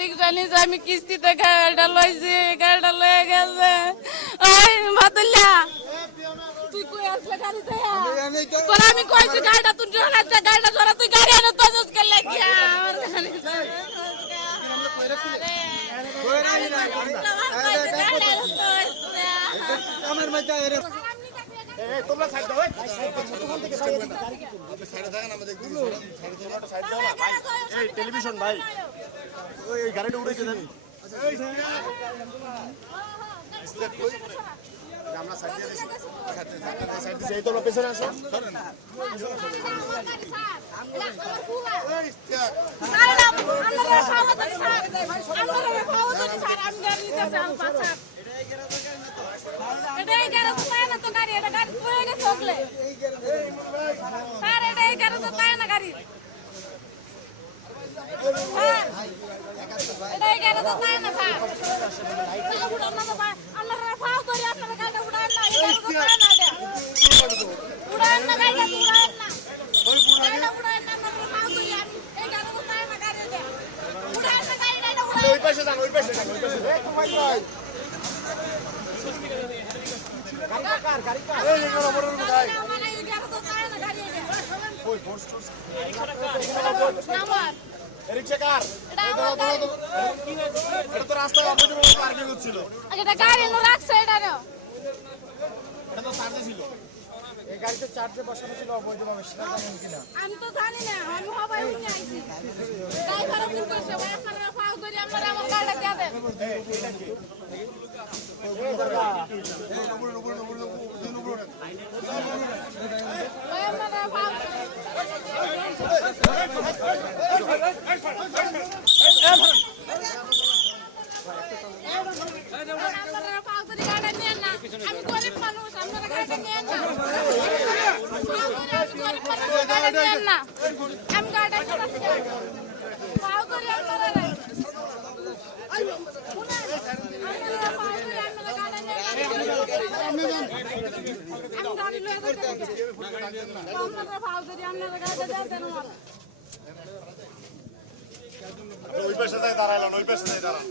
রিক্সা নিয়েছে, আমি কিস্তিতে গাড়িটা লইছি, গাড়িটা লয়ে গেছে। ওই ভাতুল্লা তুই কই আসলে গাড়িতে? তোরা আমি কইছি গাড়িটা তুই জড়াইতে, গাড়িটা জড়া তুই গাড়ি এনে তো জজ কে লাগিয়া আমার গাড়ি আমার মধ্যে এই তোমরা সাইড দাও, সাইডে থাকেন, আমরা দেখি সাইড দাও ভাই। এই টেলিভিশন ভাই, ওই গাড়িটা উড়েছে জানি। আমরা সাইড দিয়ে দিছি, সাইড দিয়ে এই তোমরা পেছনে আসো, ধরেন এটাই গাড়ি তো তাই না, তো গাড়ি এটা গাড়ি পড়ে গেছে ওগলে স্যার, এটাই গাড়ি তো তাই না গাড়ি স্যার, এটাই গাড়ি তো তাই না স্যার, আপনারা ফাও করে আপনারা গাড়িটা উড়ান না, এটা তো তাই না, এটা উড়ান না, গাড়িটা উড়ান না, ওই গাড়িটা উড়ান না, আপনারা ফাও করে এই গাড়ি তো তাই না গাড়ি, এটা উড়ান না, গাড়িটা উড়ান। ওই পাশে যান, ওই পাশে যান, ওই পাশে এই তো ভাই ভাই আমি তো জানি না, আমি হবাই শুনে আইছি ড্রাইভার ফোন কইছে ভাই আপনারা ফাও করে আপনারা আমার গাড়িটা দিয়ে দেন। ভাই আপনারা ফাও আপনারা ফাও করে গাড়িটা নেন না, আমি গরিব মানুষ, আপনারা গাড়িটা নেন না, আমি গাড়িটা ফাও করে আপনারা ওই পাশে যাই দাঁড়াইলাম, ওই পাশে যাই দাঁড়ান।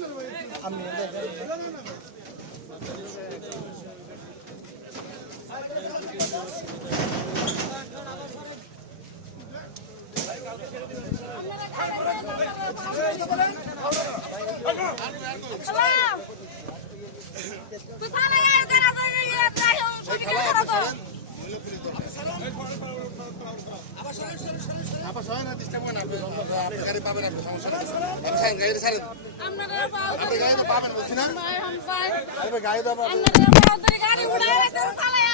আবার সবাই না ডিস্টার্ব করেন, আপনি গাড়ি পাবেন, আপনি সমস্যা নেই, আপনি গাড়ি ছাড়েন, আপনি গাড়ি তো পাবেন বলছি না, গাড়ি তো গাড়ি উড়ায়